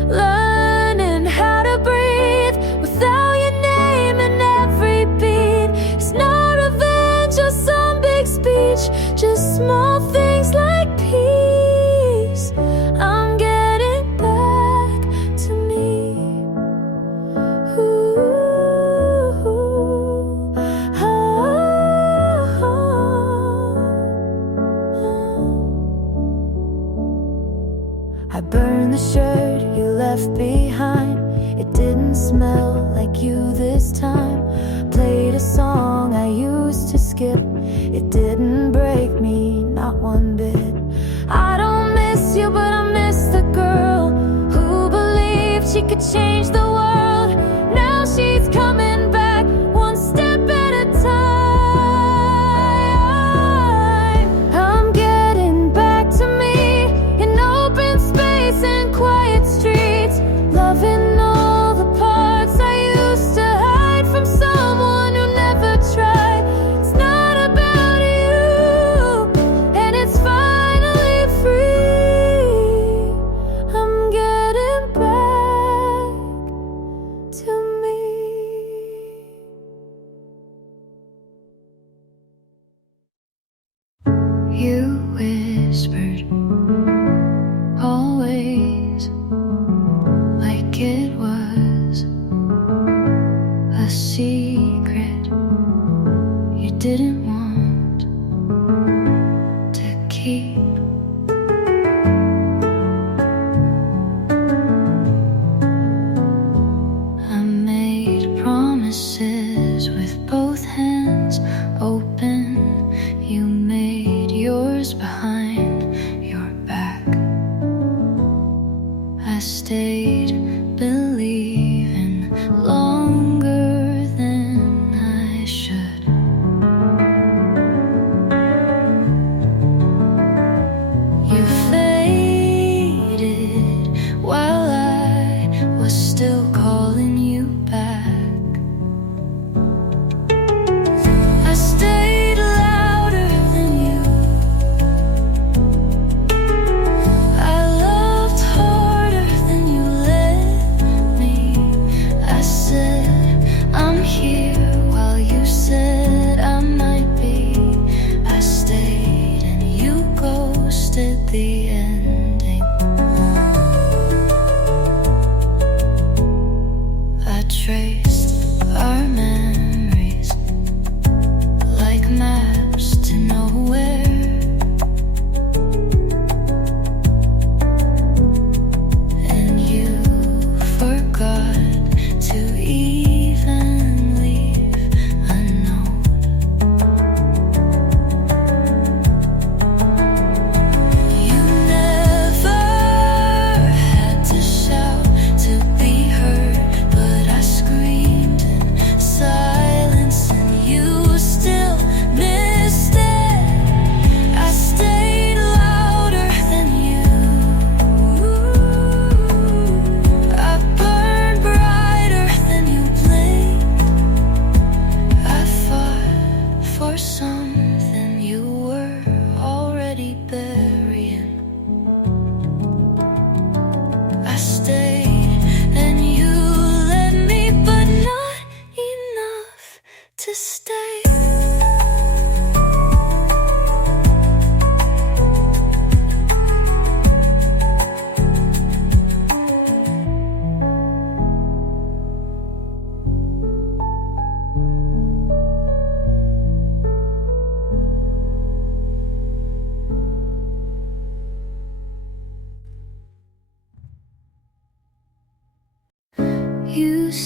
learning how to breathe without your name in every beat. It's not revenge or some big speech, just small things like peace. I'm getting back to me. Ooh, oh, oh. I burned the shirt you left behind. It didn't smell like you this time. Played a song I used to skip. It didn't break me, not one bit. I don't miss you, but I miss the girl who believed she could change the world. Now she's coming back, one step at a time. I'm getting back to me in open space and quiet streets, loving all the parts I used to hide from someone who never tried. It's not about you, and it's finally free. I'm getting back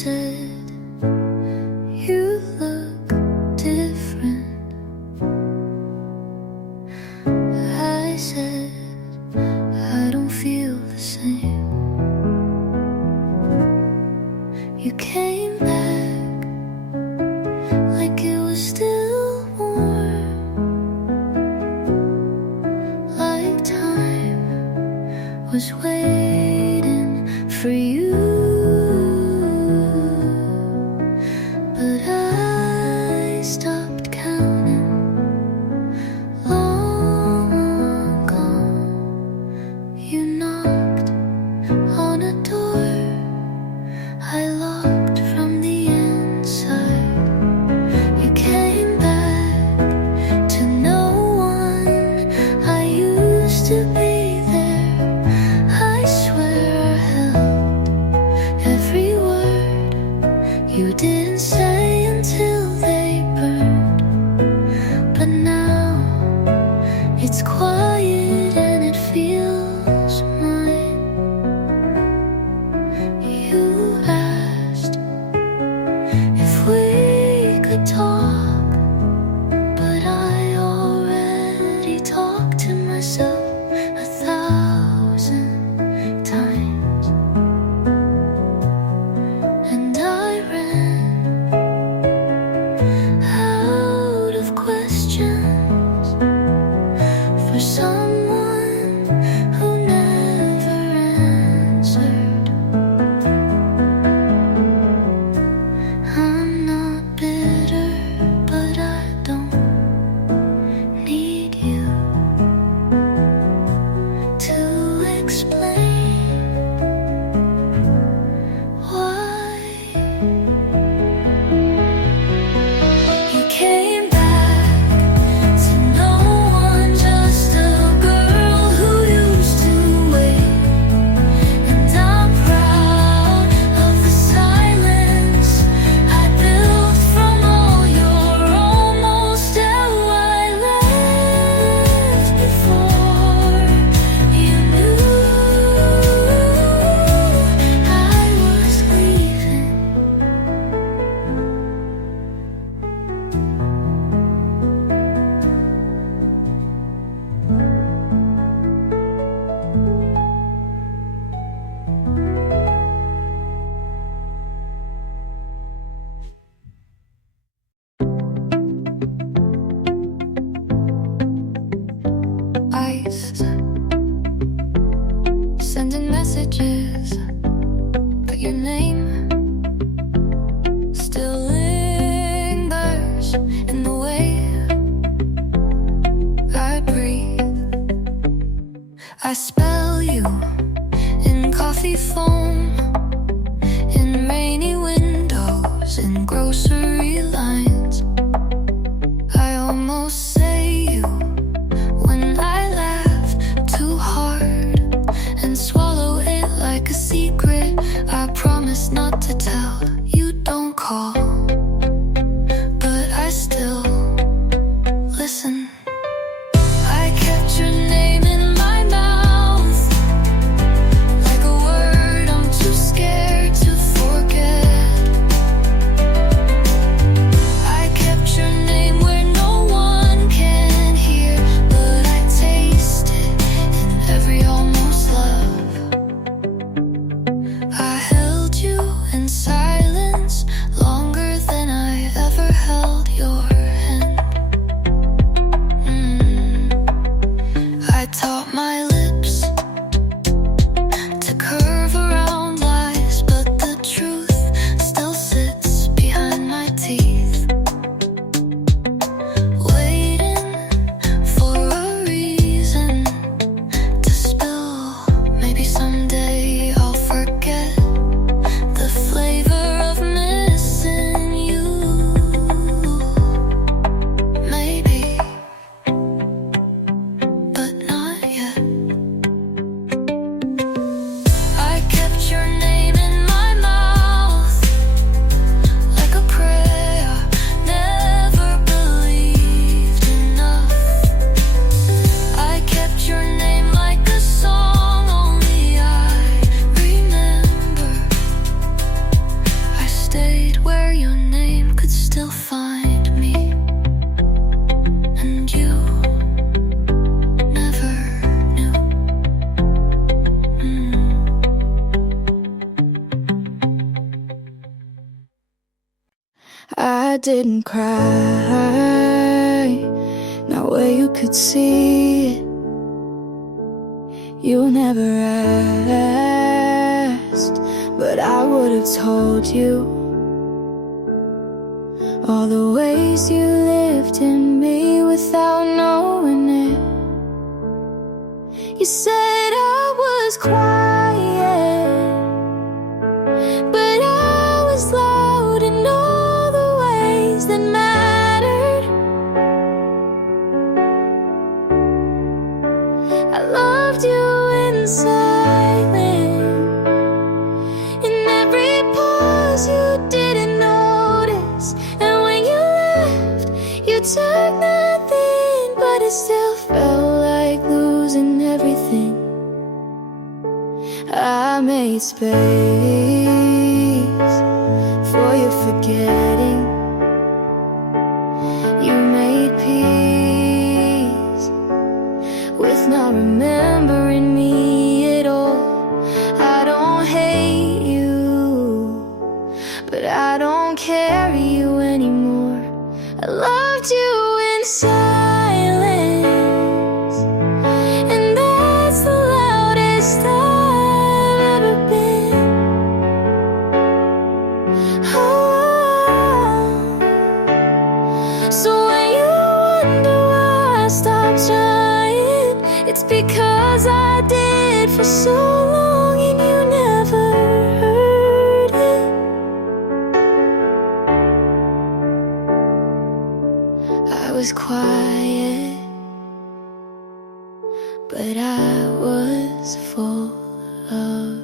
said, you look different. I said, I don't feel the same. You came back like it was still warm, like time was waiting for you. But I stopped counting long ago. You knocked on a door I locked from the inside. You came back to no one I used to be there. I swear I held every word you didn't say until they burned. But now it's quiet and it feels mine. You asked if we could talk, but I already talked to myself 1,000 times. And I ran out of questions for someone who never answered. I'm not bitter, but I don't need you to explain why. You came back to no one, just a girl who used to wait. And I'm proud of the silence I built from all your almost. How I left before you knew I was leaving. Ice, sending messages, but your name still lingers in the way I breathe. I spell you in coffee foam, in rainy windows, in grocery lines. I almost say you when I laugh too hard and swallow it like a secret I promise not to tell. You don't call, but I still listen. I kept your name in my mouth like a word I'm too scared to forget. I kept your name where no one can hear, but I taste it in every almost love. I held you in silence longer than I ever held your hand. I taught my lips to curve around lies, but the truth still sits behind my teeth, waiting for a reason to spill. Maybe someday I'll forget the flavor of missing you. Maybe, but not yet. I kept your name in my mouth like a prayer, never believed enough. I kept your name like a song only I didn't cry, not where you could see it. You never asked, but I would have told you all the ways you lived in me without knowing it. You said I was quiet, but I was loud in all the ways that mattered. I loved you in silence, in every pause you didn't notice. And when you left, you took nothing, but it still felt like losing everything. I made space for your forgetting. You made peace with not remembering me at all. I don't hate you, but I don't carry you anymore. I loved you in silence, and that's the loudest I've ever been. Oh, so when you wonder why I stopped trying, it's because I did for so long and you never heard it. I was quiet, but I was full of